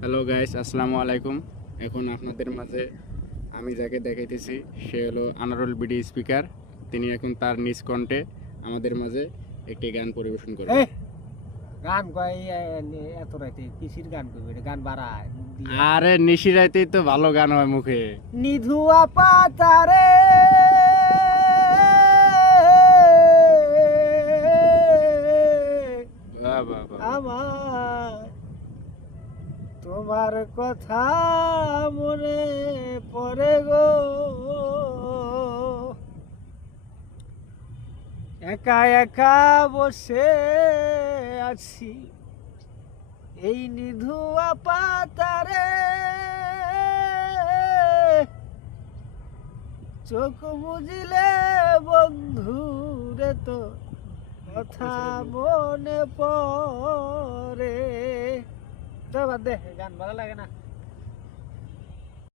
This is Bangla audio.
হ্যালো গাইস, আসসালামু আলাইকুম। এখন আপনাদের মাঝে আমি যাকে দেখাইতেছি সে হলো আনারুল বিডি স্পিকার। তিনি এখন তার নিজ কণ্ঠে আমাদের মাঝে একটি গান পরিবেশন করবেন। গান কয় এত রাইতে কিসির গান করবে এটা গান বাড়ায় মুখ দিয়ে আরে নিশি রাইতেই তো ভালো গান হয় মুখে। নিধুয়া পাতারে বাহ বাহ বাহ। আমার তোমার কথা মনে পড়ে গো একা একা বসে আছি এই নিধুয়া পাতারে চোখ বুঝিলে বন্ধু রে তো কথা মনে পড়ে তো বাদ দে গান ভালো লাগে না।